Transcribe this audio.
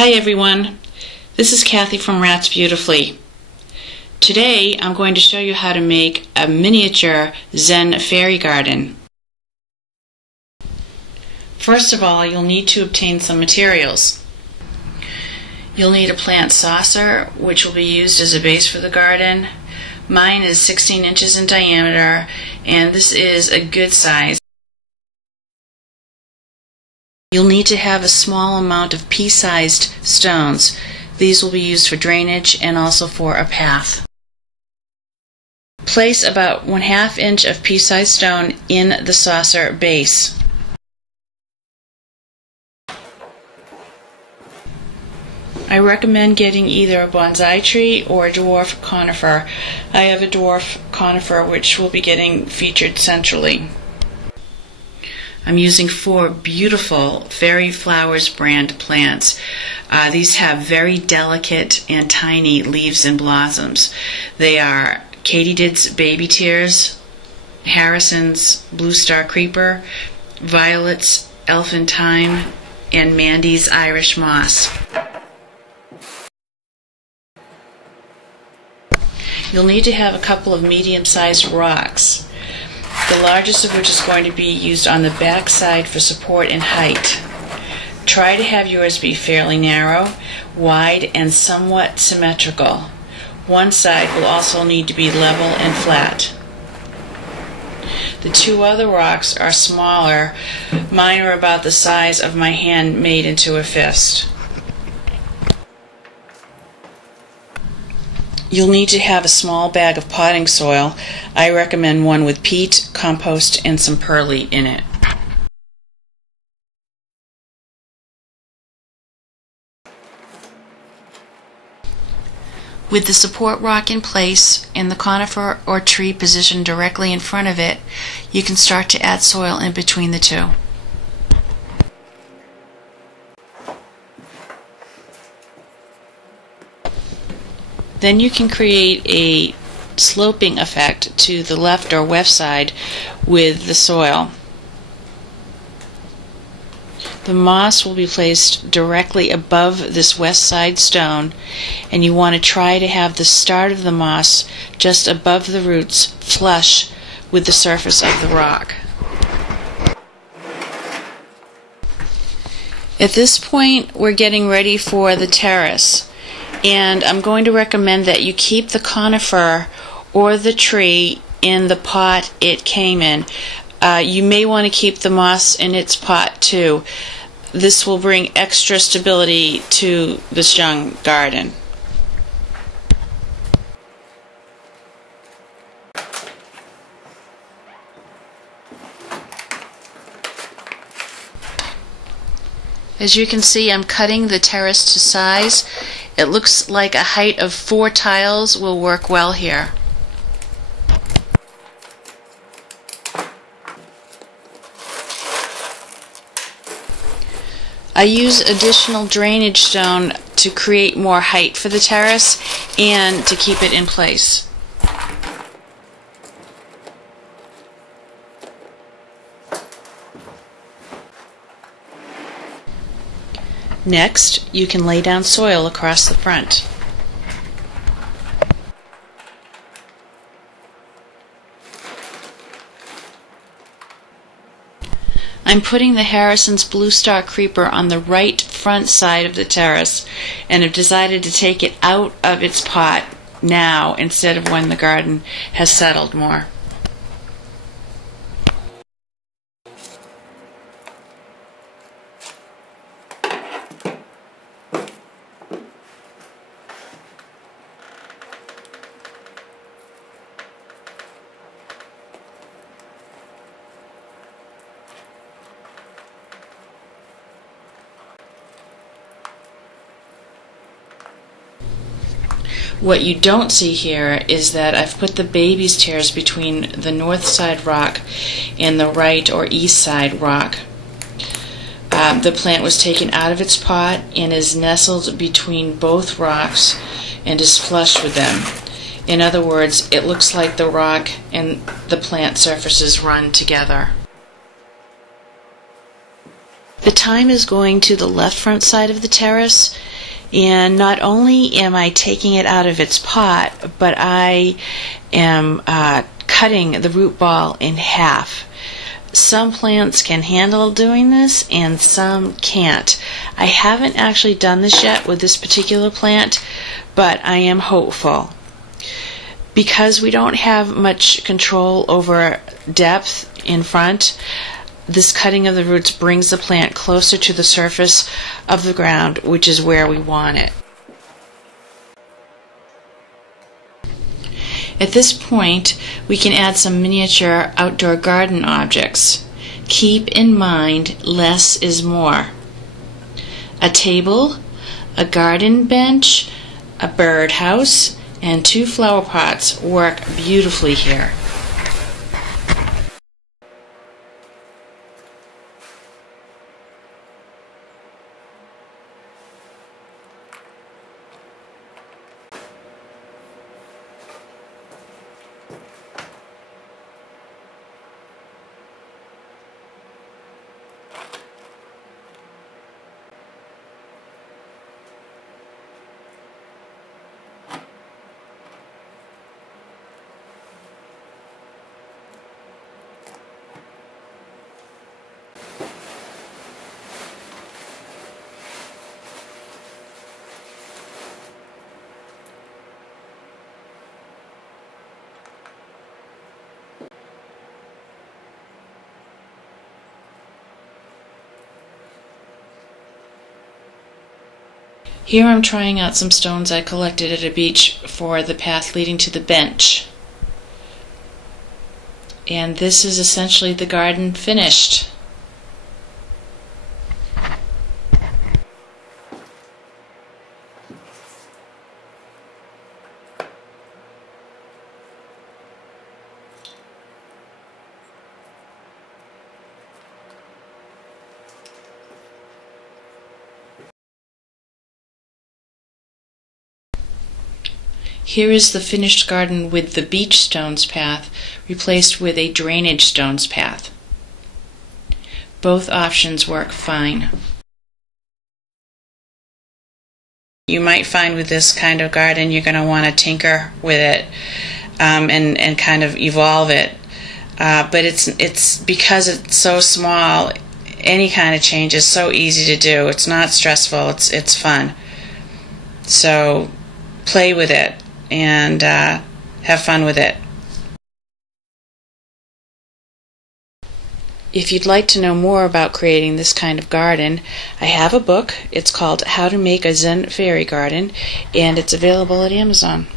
Hi everyone, this is Kathy from Rats Beautifully. Today I'm going to show you how to make a miniature Zen fairy garden. First of all, you'll need to obtain some materials. You'll need a plant saucer, which will be used as a base for the garden. Mine is 16 inches in diameter, and this is a good size. You'll need to have a small amount of pea-sized stones. These will be used for drainage and also for a path. Place about 1/2 inch of pea-sized stone in the saucer base. I recommend getting either a bonsai tree or a dwarf conifer. I have a dwarf conifer which will be getting featured centrally. I'm using 4 beautiful Fairy Flowers brand plants. These have very delicate and tiny leaves and blossoms. They are Katydid's Baby Tears, Harrison's Blue Star Creeper, Violet's Elfin Thyme, and Mandy's Irish Moss. You'll need to have a couple of medium-sized rocks, the largest of which is going to be used on the back side for support and height. Try to have yours be fairly narrow, wide, and somewhat symmetrical. One side will also need to be level and flat. The 2 other rocks are smaller. Mine are about the size of my hand made into a fist. You'll need to have a small bag of potting soil. I recommend one with peat, compost, and some perlite in it. With the support rock in place and the conifer or tree positioned directly in front of it, you can start to add soil in between the 2. Then you can create a sloping effect to the left or west side with the soil. The moss will be placed directly above this west side stone, and you want to try to have the start of the moss just above the roots flush with the surface of the rock. At this point, we're getting ready for the terrace. And I'm going to recommend that you keep the conifer or the tree in the pot it came in. You may want to keep the moss in its pot too. This will bring extra stability to this young garden. As you can see, I'm cutting the terrace to size. It looks like a height of 4 tiles will work well here. I use additional drainage stone to create more height for the terrace and to keep it in place. Next, you can lay down soil across the front. I'm putting the Harrison's Blue Star Creeper on the right front side of the terrace, and have decided to take it out of its pot now instead of when the garden has settled more. What you don't see here is that I've put the baby's tears between the north side rock and the right or east side rock. The plant was taken out of its pot and is nestled between both rocks and is flush with them. In other words, it looks like the rock and the plant surfaces run together. The thyme is going to the left front side of the terrace, And not only am I taking it out of its pot, but I am cutting the root ball in half. Some plants can handle doing this and some can't. I haven't actually done this yet with this particular plant, but I am hopeful. Because we don't have much control over depth in front, this cutting of the roots brings the plant closer to the surface of the ground, which is where we want it. At this point, we can add some miniature outdoor garden objects. Keep in mind, less is more. A table, a garden bench, a birdhouse, and 2 flower pots work beautifully here. Here I'm trying out some stones I collected at a beach for the path leading to the bench. And this is essentially the garden finished. Here is the finished garden with the beach stones path replaced with a drainage stones path. Both options work fine. You might find with this kind of garden you're going to want to tinker with it and kind of evolve it. But it's because it's so small, any kind of change is so easy to do. It's not stressful. It's fun. So play with it and have fun with it. If you'd like to know more about creating this kind of garden, I have a book. It's called How to Make a Zen Fairy Garden, and it's available at Amazon.